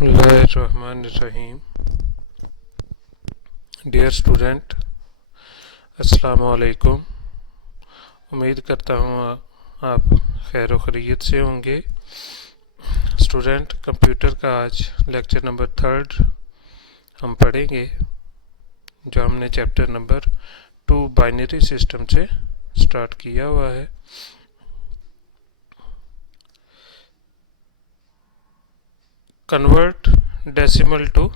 बिस्मिल्लाहिर्रहमानिर्रहीम। Dear student, अस्सलाम वालेकुम। उम्मीद करता हूँ आप खैर खैरियत से होंगे। स्टूडेंट, कंप्यूटर का आज लेक्चर नंबर 3 हम पढ़ेंगे, जो हमने चैप्टर नंबर 2 बाइनरी सिस्टम से स्टार्ट किया हुआ है। Convert decimal to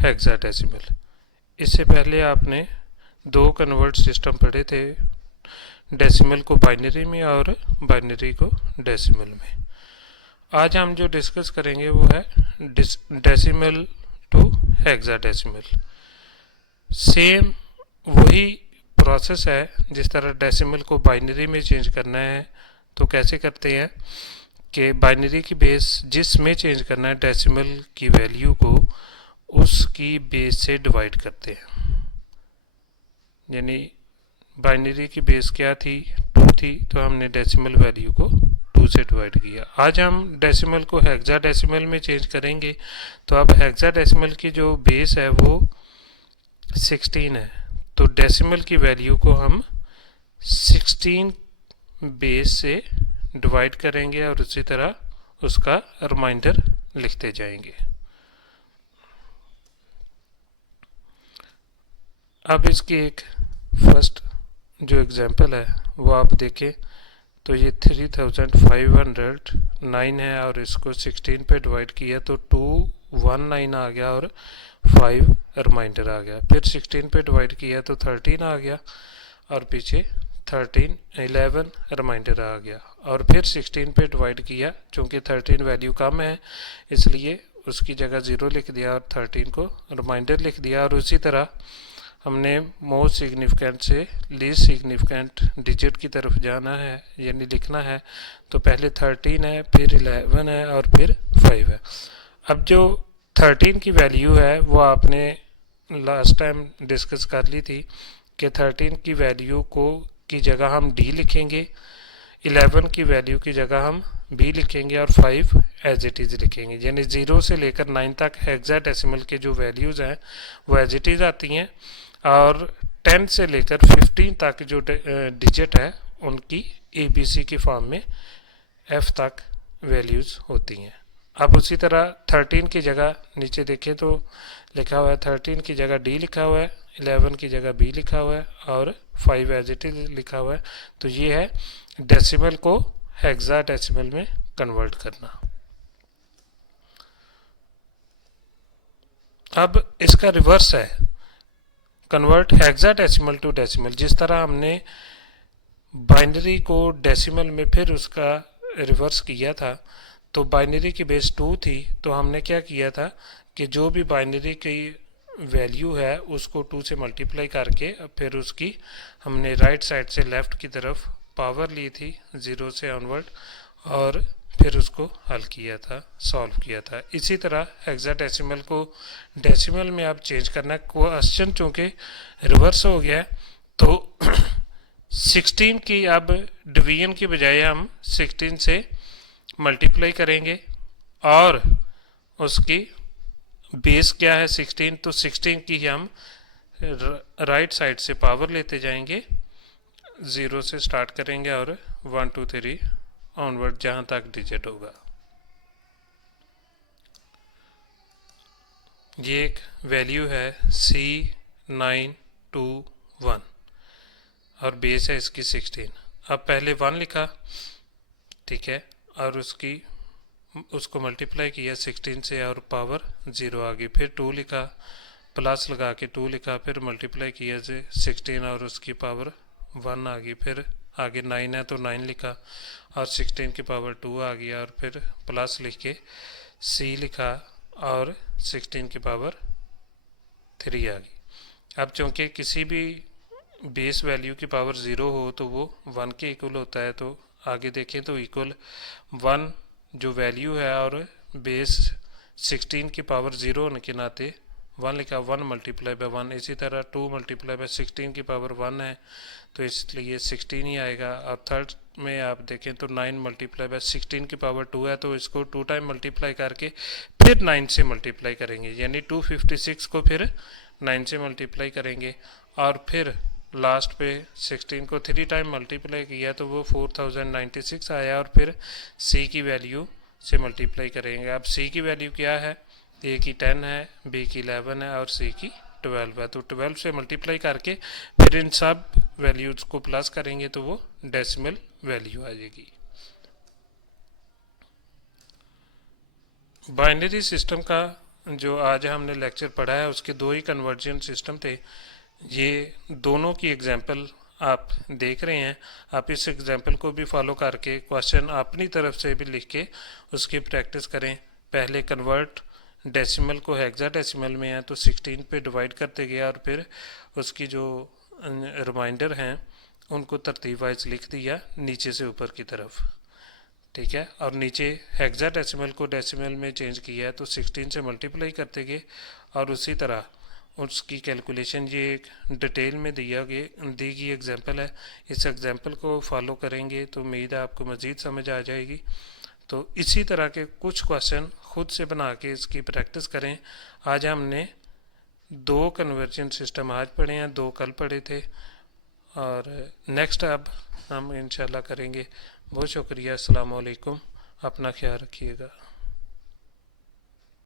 hexadecimal. इससे पहले आपने 2 कन्वर्ट सिस्टम पढ़े थे, डेसिमल को बाइनरी में और बाइनरी को डेसिमल में। आज हम जो डिस्कस करेंगे वो है डेसिमल टू हेक्साडेसिमल। सेम वही प्रोसेस है जिस तरह डेसिमल को बाइनरी में चेंज करना है तो कैसे करते हैं कि बाइनरी की बेस जिसमें चेंज करना है डेसिमल की वैल्यू को, उसकी बेस से डिवाइड करते हैं। यानी बाइनरी की बेस क्या थी, 2 थी, तो हमने डेसिमल वैल्यू को 2 से डिवाइड किया। आज हम डेसिमल को हेक्साडेसिमल में चेंज करेंगे। तो अब हेक्साडेसिमल की जो बेस है वो 16 है, तो डेसिमल की वैल्यू को हम 16 बेस से डिवाइड करेंगे और उसी तरह उसका रिमाइंडर लिखते जाएंगे। अब इसकी एक फर्स्ट जो एग्जांपल है वो आप देखें तो ये 3509 है और इसको 16 पे डिवाइड किया तो 219 आ गया और 5 रिमाइंडर आ गया। फिर 16 पे डिवाइड किया तो 13 आ गया और पीछे 11 रिमाइंडर आ गया। और फिर 16 पे डिवाइड किया, चूँकि 13 वैल्यू कम है इसलिए उसकी जगह 0 लिख दिया और 13 को रिमाइंडर लिख दिया। और उसी तरह हमने मोस्ट सिग्निफिकेंट से लीस्ट सिग्निफिकेंट डिजिट की तरफ जाना है, यानी लिखना है। तो पहले 13 है, फिर 11 है और फिर 5 है। अब जो 13 की वैल्यू है वो आपने लास्ट टाइम डिस्कस कर ली थी कि 13 की वैल्यू को की जगह हम डी लिखेंगे, 11 की वैल्यू की जगह हम बी लिखेंगे और 5 एज इट इज़ लिखेंगे। यानी 0 से लेकर 9 तक हेक्साडेसिमल के जो वैल्यूज़ हैं वो एज इट इज़ आती हैं और 10 से लेकर 15 तक जो डिजिट है उनकी ABC की फॉर्म में F तक वैल्यूज़ होती हैं। अब उसी तरह 13 की जगह नीचे देखें तो लिखा हुआ है 13 की जगह D लिखा हुआ है, 11 की जगह B लिखा हुआ है और 5 एज इट इज़ लिखा हुआ है। तो ये है डेसिमल को हेक्साडेसिमल में कन्वर्ट करना। अब इसका रिवर्स है कन्वर्ट हेक्साडेसिमल टू डेसिमल। जिस तरह हमने बाइनरी को डेसिमल में फिर उसका रिवर्स किया था, तो बाइनरी की बेस 2 थी, तो हमने क्या किया था कि जो भी बाइनरी की वैल्यू है उसको 2 से मल्टीप्लाई करके फिर उसकी हमने राइट साइड से लेफ़्ट की तरफ पावर ली थी 0 से ऑनवर्ड और फिर उसको हल किया था, सॉल्व किया था। इसी तरह हेक्साडेसिमल को डेसिमल में आप चेंज करना है। क्वेश्चन चूँकि रिवर्स हो गया तो 16 की अब डिवीजन की बजाय हम 16 से मल्टीप्लाई करेंगे और उसकी बेस क्या है 16, तो 16 की हम राइट साइड से पावर लेते जाएंगे, 0 से स्टार्ट करेंगे और 1 2 3 ऑनवर्ड जहाँ तक डिजिट होगा। ये एक वैल्यू है C921 और बेस है इसकी 16। अब पहले 1 लिखा, ठीक है, और उसको मल्टीप्लाई किया 16 से और पावर 0 आ गई। फिर 2 लिखा, प्लस लगा के 2 लिखा, फिर मल्टीप्लाई किया से 16 और उसकी पावर 1 आ गई। फिर आगे 9 है तो 9 लिखा और 16 की पावर 2 आ गया और फिर प्लस लिख के C लिखा और 16 की पावर 3 आ गई। अब चूँकि किसी भी बेस वैल्यू की पावर 0 हो तो वो 1 के इक्वल होता है, तो आगे देखें तो इक्वल 1 जो वैल्यू है और बेस 16 की पावर 0 होने के नाते 1 लिखा, 1 मल्टीप्लाई बाय 1। इसी तरह 2 मल्टीप्लाई बाय 16 की पावर 1 है तो इसलिए 16 ही आएगा। और थर्ड में आप देखें तो 9 मल्टीप्लाई बाय 16 की पावर 2 है, तो इसको 2 टाइम मल्टीप्लाई करके फिर 9 से मल्टीप्लाई करेंगे, यानी 256 को फिर 9 से मल्टीप्लाई करेंगे, और फिर लास्ट पे 16 को 3 टाइम मल्टीप्लाई किया तो वो 4096 आया, और फिर c की वैल्यू से मल्टीप्लाई करेंगे। अब c की वैल्यू क्या है, a की 10 है, b की 11 है और c की 12 है, तो 12 से मल्टीप्लाई करके फिर इन सब वैल्यूज को प्लस करेंगे तो वो डेसिमल वैल्यू आ जाएगी। बाइनरी सिस्टम का जो आज हमने लेक्चर पढ़ा है उसके दो ही कन्वर्जन सिस्टम थे। ये दोनों की एग्जांपल आप देख रहे हैं। आप इस एग्जांपल को भी फॉलो करके क्वेश्चन अपनी तरफ से भी लिख के उसकी प्रैक्टिस करें। पहले कन्वर्ट डेसिमल को हेक्साडेसिमल में है तो 16 पे डिवाइड करते गया, और फिर उसकी जो रिमाइंडर हैं उनको तरतीब वाइज लिख दिया नीचे से ऊपर की तरफ, ठीक है। और नीचे हेक्साडेसिमल को डेसिमल में चेंज किया है तो 16 से मल्टीप्लाई करते गए, और उसी तरह उसकी कैलकुलेशन ये एक डिटेल में दी गई एग्जांपल है। इस एग्जांपल को फॉलो करेंगे तो उम्मीद है आपको मज़ीद समझ आ जाएगी। तो इसी तरह के कुछ क्वेश्चन खुद से बना के इसकी प्रैक्टिस करें। आज हमने 2 कन्वर्जन सिस्टम आज पढ़े हैं, 2 कल पढ़े थे, और नेक्स्ट अब हम इंशाल्लाह करेंगे। बहुत शुक्रिया। अस्सलाम वालेकुम। अपना ख्याल रखिएगा।